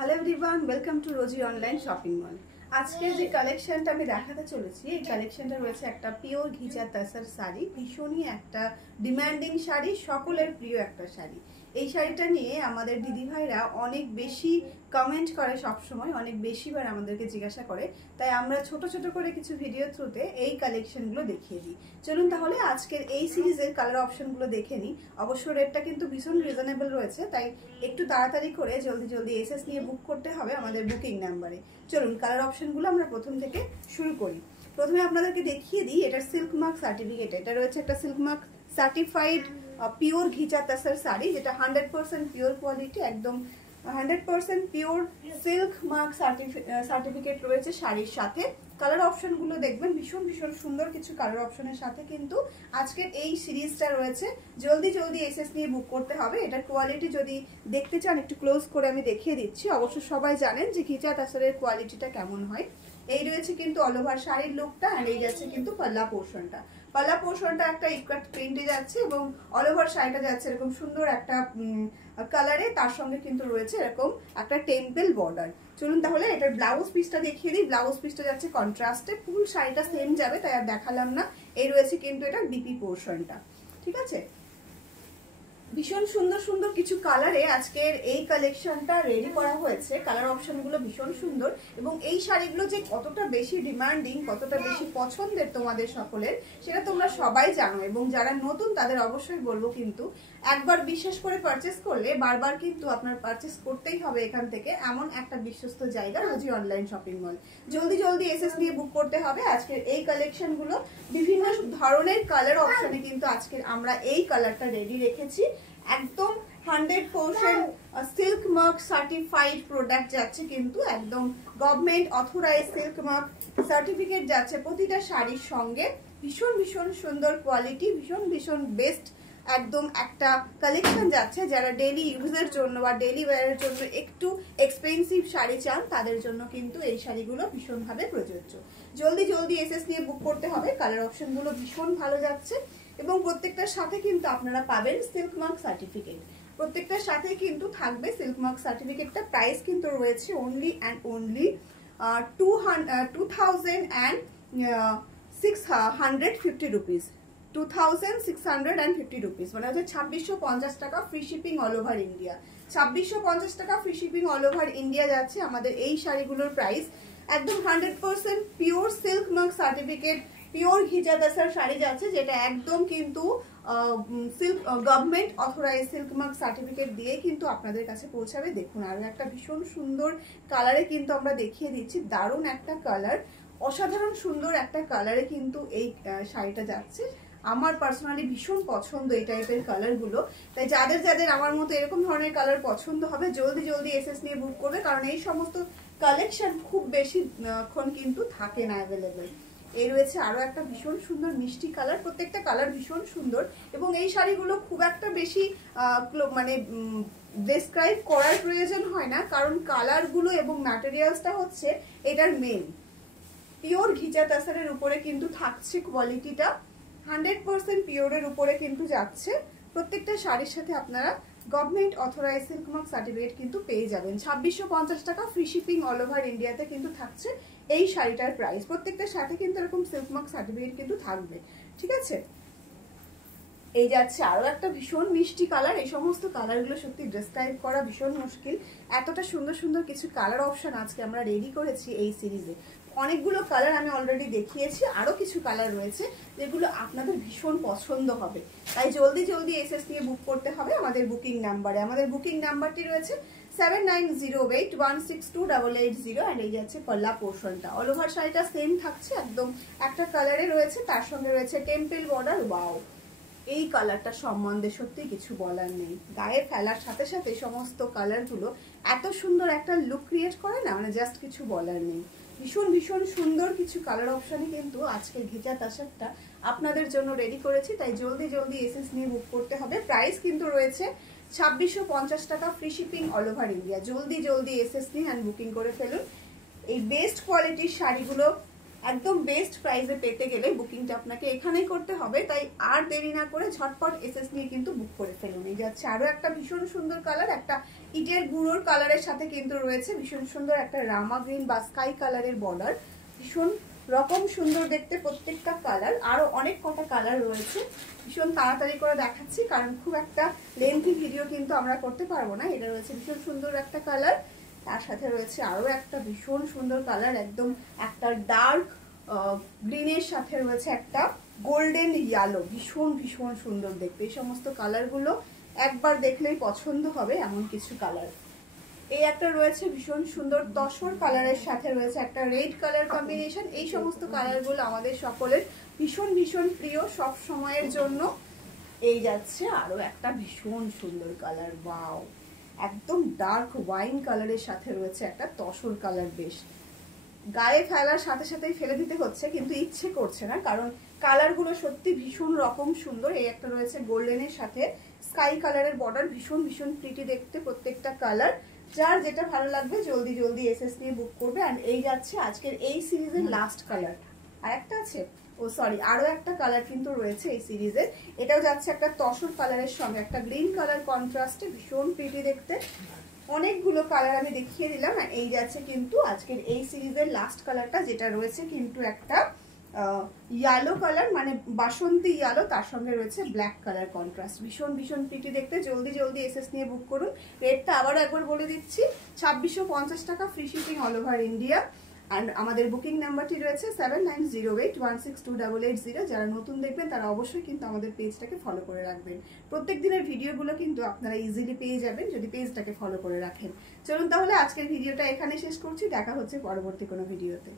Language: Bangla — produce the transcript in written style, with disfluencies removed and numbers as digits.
Hello everyone, welcome to Rosy online shopping mall. আজকে যে কালেকশনটা আমি দেখাতে চলেছি, এই কালেকশনটা রয়েছে একটা পিওর ঘিচা তাসার শাড়ি। ভীষণই একটা ডিমান্ডিং শাড়ি, সকলের প্রিয় একটা শাড়ি। এই শাড়িটা নিয়ে আমাদের দিদিভাইরা অনেক বেশি কমেন্ট করে, সবসময় অনেক বেশিবার আমাদেরকে জিজ্ঞাসা করে, তাই আমরা ছোট ছোট করে কিছু ভিডিও থ্রুতে এই কালেকশনগুলো দেখিয়ে দিই। চলুন তাহলে আজকের এই সিরিজের কালার অপশনগুলো দেখে নিই। অবশ্য রেটটা কিন্তু ভীষণ রিজনেবল রয়েছে, তাই একটু তাড়াতাড়ি করে জলদি এসএস নিয়ে বুক করতে হবে আমাদের বুকিং নাম্বারে। চলুন কালার অপশনগুলো আমরা প্রথম থেকে শুরু করি। প্রথমে আপনাদেরকে দেখিয়ে দিই, এটা সিল্ক মার্ক সার্টিফিকেট। এটা রয়েছে একটা silk mark certified pure ghicha tussar sari, যেটা 100% পিওর কোয়ালিটি, একদম 100% পিওর সিল্ক মার্ক সার্টিফিকেট রয়েছে শাড়ির সাথে। কালার অপশনগুলো দেখবেন ভীষণ ভীষণ সুন্দর কিছু কালার অপশনের সাথে কিন্তু আজকের এই সিরিজটা রয়েছে। জলদি এসএস নিয়ে বুক করতে হবে। এটার কোয়ালিটি যদি দেখতে চান একটু ক্লোজ করে আমি দেখিয়ে দিচ্ছি। অবশ্য সবাই জানেন যে ঘিচা তাসারের কোয়ালিটিটা কেমন হয়। এই রয়েছে কিন্তু অল ওভার শাড়ির লুকটা, আর এই যাচ্ছে কিন্তু পাল্লা পোর্শনটা। পাল্লা পোর্শনটা একটা ইকাট প্রিন্টে যাচ্ছে এবং অল ওভার শাড়িটা যাচ্ছে এরকম সুন্দর একটা কালারে, তার সঙ্গে কিন্তু রয়েছে এরকম একটা টেম্পল বর্ডার। চলুন তাহলে এটার ব্লাউজ পিসটা দেখিয়ে দিই। ব্লাউজ পিসটা যাচ্ছে কন্ট্রাস্টে, ফুল শাড়িটা সেম যাবে, তাই আর দেখালাম না। এই রয়েছে কিন্তু এটার বিপি পোর্শনটা, ঠিক আছে। ভীষণ সুন্দর সুন্দর কিছু কালারে আজকের এই কালেকশনটা রেডি করা হয়েছে। কালার অপশনগুলো ভীষণ সুন্দর এবং এই শাড়িগুলো যে কতটা বেশি ডিমান্ডিং, কতটা বেশি পছন্দের তোমাদের সকলের, সেটা তোমরা সবাই জানো। এবং যারা নতুন তাদের অবশ্যই বলবো, কিন্তু একবার বিশ্বাস করে পারচেস করলে বারবার কিন্তু আপনার পারচেস করতেই হবে এখান থেকে। এমন একটা বিশ্বস্ত জায়গা রোজি অনলাইন শপিং মল। জলদি এসএস নিয়ে বুক করতে হবে। আজকের এই কালেকশনগুলো বিভিন্ন ধরনের কালার অপশনে কিন্তু আজকের আমরা এই কালারটা রেডি রেখেছি। একদম 100% সিল্ক মার্ক সার্টিফাইড প্রোডাক্ট যাচ্ছে, কিন্তু একদম government authorise silk mark certificate যাচ্ছে প্রতিটা শাড়ির সঙ্গে। ভীষণ ভীষণ সুন্দর কোয়ালিটি, ভীষণ বেস্ট একদম একটা কালেকশন যাচ্ছে। যারা ডেইলি ইউজের জন্য বা ডেইলি ওয়্যারের জন্য একটু এক্সপেন্সিভ শাড়ি চান, তাদের জন্য কিন্তু এই শাড়িগুলো ভীষণভাবে প্রযোজ্য। জলদি এসএস নিয়ে বুক করতে হবে। কালার অপশনগুলো ভীষণ ভালো যাচ্ছে এবং প্রত্যেকটার সাথে কিন্তু আপনারা পাবেন সিল্ক মার্ক সার্টিফিকেট। প্রত্যেকটার সাথে কিন্তু থাকবে সিল্ক মার্ক সার্টিফিকেটটা। প্রাইস কিন্তু রয়েছে অনলি 2650 রুপিস, 2650 রুপিস, মানে হচ্ছে 2650 টাকা। Free shipping all over India. 2650 টাকা free shipping all over India যাচ্ছে আমাদের এই শাড়িগুলোর প্রাইস। একদম 100% pure silk mark certificate pure ghicha tussar sari যাচ্ছে, যেটা একদম কিন্তু silk government authorise silk mark certificate দিয়ে কিন্তু আপনাদের কাছে পৌঁছাবে। দেখুন আরো একটা ভীষণ সুন্দর কালারে কিন্তু আমরা দেখিয়ে দিচ্ছি। দারুণ একটা কালার, অসাধারণ সুন্দর একটা কালারে কিন্তু এই শাড়িটা যাচ্ছে। আমার পার্সোনালি ভীষণ পছন্দ এই টাইপের কালারগুলো, তাই যাদের আমার মতো এরকম ধরনের কালার পছন্দ হবে জলদি এসএস নিয়ে বুক করবে, কারণ এই সমস্ত কালেকশন খুব বেশিক্ষণ কিন্তু থাকে না অ্যাভেলেবেল। এই রয়েছে আরো একটা ভীষণ সুন্দর মিষ্টি কালার। প্রত্যেকটা কালার ভীষণ সুন্দর এবং এই শাড়িগুলো খুব একটা বেশি মানে ডেসক্রাইব করার প্রয়োজন হয় না, কারণ কালারগুলো এবং ম্যাটেরিয়ালসটা হচ্ছে এটার মেন। পিওর ঘিচা তাসারের উপরে কিন্তু থাকছে কোয়ালিটিটা, 100% পিওরের উপরে কিন্তু যাচ্ছে। প্রত্যেকটা শাড়ির সাথে আপনারা government authorise silk mark certificate কিন্তু পেয়ে যাবেন। 2650 টাকা ফ্রি শিপিং অল ওভার ইন্ডিয়াতে কিন্তু থাকছে এই শাড়িটার প্রাইস। প্রত্যেকটার সাথে কিন্তু এরকম সিল্ক মার্ক সার্টিফিকেট কিন্তু থাকবে, ঠিক আছে। এই যাচ্ছে আরো একটা ভীষণ মিষ্টি কালার। এই সমস্ত কালারগুলো সত্যি ডেসক্রাইব করা ভীষণ মুশকিল, এতটা সুন্দর সুন্দর কিছু কালার অপশন আজকে আমরা রেডি করেছি এই সিরিজে। অনেকগুলো কালার আমি অলরেডি দেখিয়েছি, আরো কিছু কালার রয়েছে যেগুলো আপনাদের ভীষণ পছন্দ হবে। তাই জলদি এসএস নিয়ে বুক করতে হবে আমাদের বুকিং নাম্বারে। আমাদের বুকিং নাম্বারটি রয়েছে 7908162880, আর এই যাচ্ছে পাল্লা পোর্শনটা। অল ওভার শাড়িটা সেম থাকছে, একদম একটা কালারে রয়েছে, তার সঙ্গে রয়েছে টেম্পল বর্ডার। ওয়াও, এই কালারটা সম্বন্ধে সত্যি কিছু বলার নেই। গায়ে ফেলার সাথে সাথে সমস্ত কালারগুলো এত সুন্দর একটা লুক ক্রিয়েট করে না, মানে জাস্ট কিছু বলার নেই। ভীষণ সুন্দর কিছু কালার অপশানে কিন্তু আজকে ঘিচা তাসারটা আপনাদের জন্য রেডি করেছি। তাই জলদি এসএস নিয়ে বুক করতে হবে। প্রাইস কিন্তু রয়েছে 2650 টাকা free shipping all over India. জলদি এসএস নিয়ে অ্যান্ড বুকিং করে ফেলুন। এই বেস্ট কোয়ালিটির শাড়িগুলো একদম বেস্ট প্রাইসে পেতে গেলে বুকিংটা আপনাকে এখানেই করতে হবে, তাই আর দেরি না করে ঝটপট এসএস নিয়ে কিন্তু বুক করে ফেলুন। এই যাচ্ছে আরো একটা ভীষণ সুন্দর কালার, একটা ইটের গুঁড়োর কালারের সাথে কিন্তু রয়েছে ভীষণ সুন্দর একটা রামা গ্রিন বা স্কাই কালারের বর্ডার, ভীষণ রকম সুন্দর দেখতে প্রত্যেকটা কালার। আরো অনেক কটা কালার রয়েছে, ভীষণ তাড়াতাড়ি করে দেখাচ্ছি কারণ খুব একটা লেন্থি ভিডিও কিন্তু আমরা করতে পারবো না। এটা রয়েছে ভীষণ সুন্দর একটা কালার, তার সাথে রয়েছে আরো একটা ভীষণ সুন্দর কালার, একদম একটা ডার্ক গ্রিনের সাথে রয়েছে একটা গোল্ডেন ইয়েলো, ভীষণ ভীষণ সুন্দর দেখতে। এই সমস্ত কালারগুলো একবার দেখলেই পছন্দ হবে এমন কিছু কালার। এই একটা রয়েছে ভীষণ সুন্দর তসর কালারের সাথে রয়েছে একটা রেড কালার কম্বিনেশন। এই সমস্ত কালারগুলো আমাদের সকলের ভীষণ ভীষণ প্রিয় সব সময়ের জন্য। এই যাচ্ছে আরো একটা ভীষণ সুন্দর কালার, ওয়াও, একদম ডার্ক ওয়াইন কালারের সাথে রয়েছে একটা তসর কালার। বেশ গায়ে ফেলার সাথে সাথেই ফেলে দিতে হচ্ছে কিন্তু ইচ্ছে করছে না কারণ কালারগুলো সত্যি ভীষণ রকম সুন্দর। এই একটা রয়েছে গোল্ডেনের সাথে স্কাই কালারের বর্ডার, ভীষণ ভীষণ প্রিটি দেখতে প্রত্যেকটা কালার। যার যেটা ভালো লাগবে জলদি জলদি এসএস নিয়ে বুক করবে। আর এই যাচ্ছে আজকের এই সিরিজের লাস্ট কালার। আর একটা আছে, ও সরি, আরো একটা কালার কিন্তু রয়েছে এই সিরিজের। এটাও যাচ্ছে একটা তসর কালারের সঙ্গে একটা গ্রিন কালার কন্ট্রাস্টে, ভীষণ প্রিটি দেখতে। অনেকগুলো কালার আমি দেখিয়ে দিলাম। আর এই যাচ্ছে কিন্তু আজকের এই সিরিজের লাস্ট কালারটা, যেটা রয়েছে কিন্তু একটা ইয়েলো কালার, মানে বাসন্তী ইয়েলো, তার সঙ্গে রয়েছে ব্ল্যাক কালার কন্ট্রাস্ট, ভীষণ ভীষণ প্রিটি দেখতে। জলদি জলদি এসএস নিয়ে বুক করুন। রেটটা আবারও একবার বলে দিচ্ছি, 2650 টাকা, free shipping all over India. আর আমাদের বুকিং নাম্বারটি রয়েছে 7908162880। যারা নতুন দেখবেন তারা অবশ্যই কিন্তু আমাদের পেজটাকে ফলো করে রাখবেন। প্রত্যেক দিনের ভিডিওগুলো কিন্তু আপনারা ইজিলি পেয়ে যাবেন যদি পেজটাকে ফলো করে রাখেন। চলুন তাহলে আজকের ভিডিওটা এখানে শেষ করছি, দেখা হচ্ছে পরবর্তী কোনো ভিডিওতে।